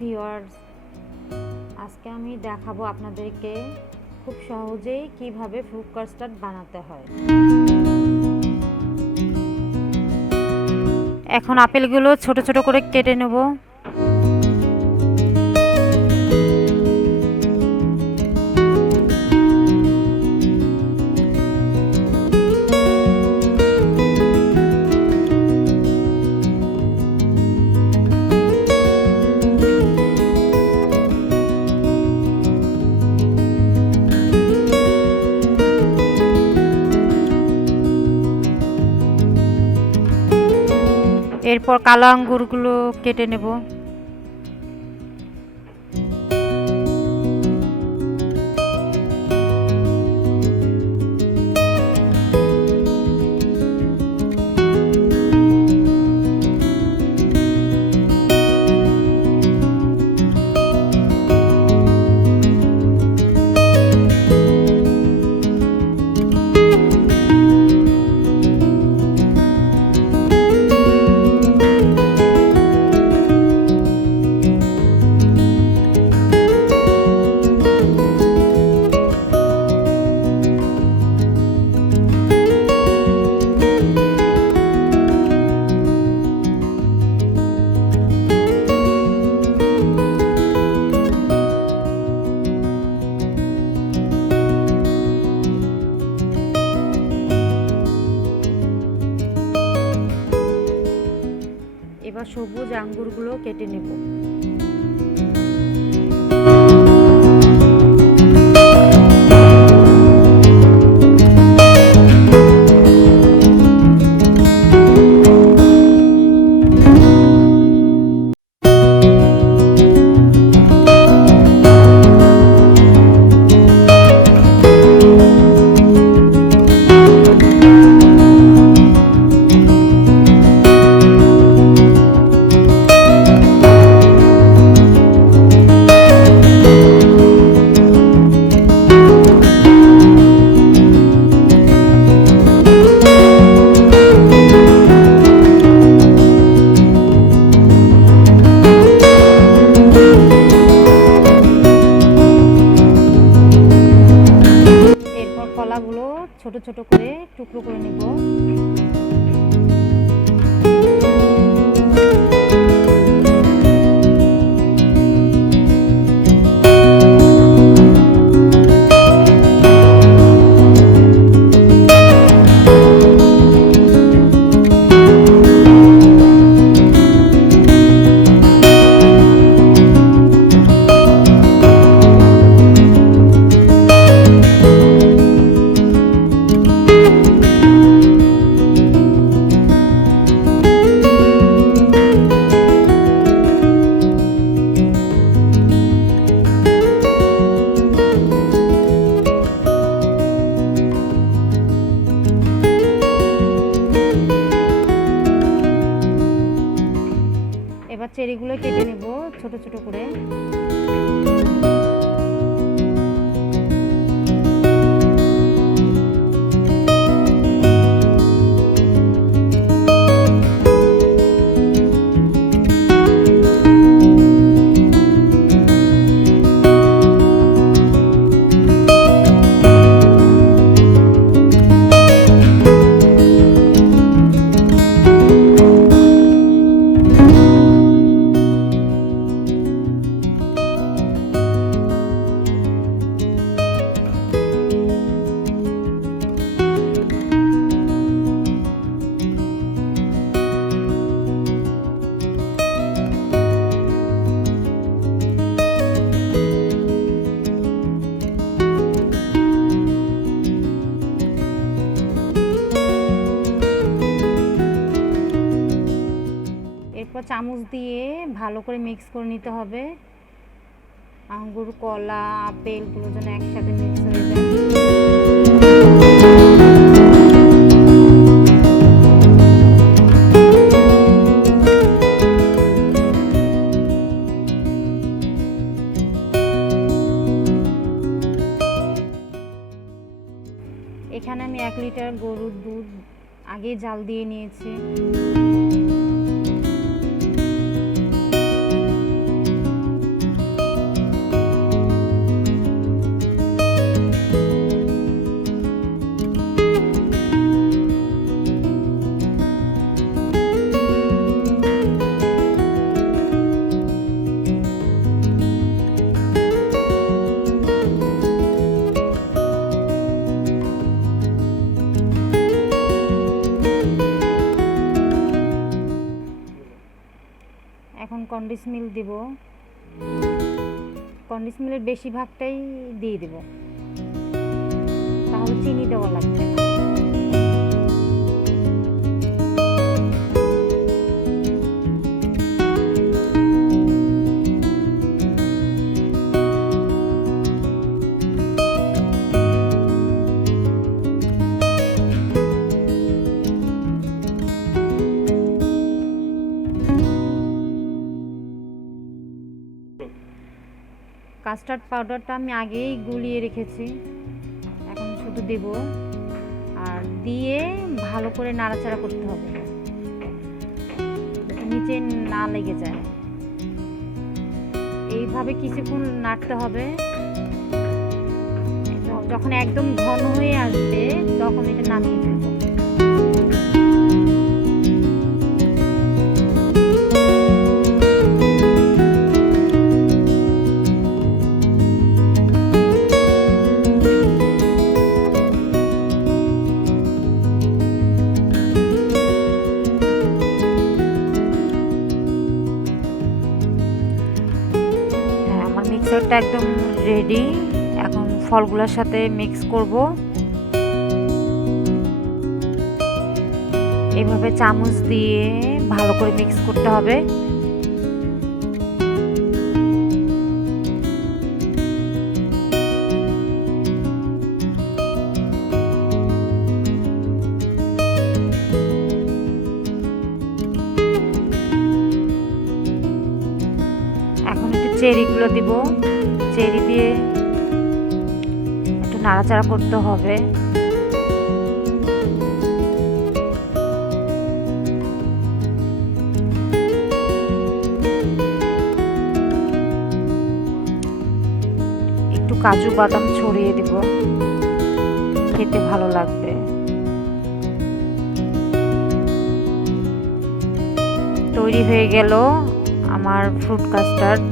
ভিউয়ার্স, আজকে আমি দেখাবো আপনাদেরকে খুব সহজেই কিভাবে ফ্রুট কাস্টার্ড বানাতে হয়। এখন আপেলগুলো ছোট ছোট করে কেটে নেব। এরপর কালো আঙ্গুরগুলো কেটে নেব। এবার সবুজ আঙ্গুরগুলো কেটে নেব। কলাগুলো ছোট ছোট করে টুকরো করে নেব। এবার চেরিগুলো কেটে নেব ছোট ছোট করে। এরপর চামচ দিয়ে ভালো করে মিক্স করে নিতে হবে। আঙ্গুর, কলা, আপেলগুলো যেন একসাথে মিক্স হয়ে যায়। এখানে আমি 1 লিটার গরুর দুধ আগে জাল দিয়ে নিয়েছি। এখন কন্ডেন্স মিল্ক দিব। কন্ডেন্স মিল্কের বেশিরভাগটাই দিয়ে দেব, তাহলে চিনি দেওয়া লাগবে না। কাস্টার্ড পাউডারটা আমি আগেই গুলিয়ে রেখেছি, এখন শুধু দেব আর দিয়ে ভালো করে নাড়াচাড়া করতে হবে, নিচে না লেগে যায়। এইভাবে কিছুক্ষণ নাড়তে হবে। যখন একদম ঘন হয়ে আসবে তখন এটা নামিয়ে ফেলব। মিক্সারটা একদম রেডি। এখন ফলগুলোর সাথে মিক্স করব। এভাবে চামচ দিয়ে ভালো করে মিক্স করতে হবে। এখন একটু চেরিগুলো দিব, চেরি দিয়ে একটু নাড়াচাড়া করতে হবে। একটু কাজু বাদাম ছড়িয়ে দিব, খেতে ভালো লাগবে। তৈরি হয়ে গেল আমার ফ্রুট কাস্টার্ড।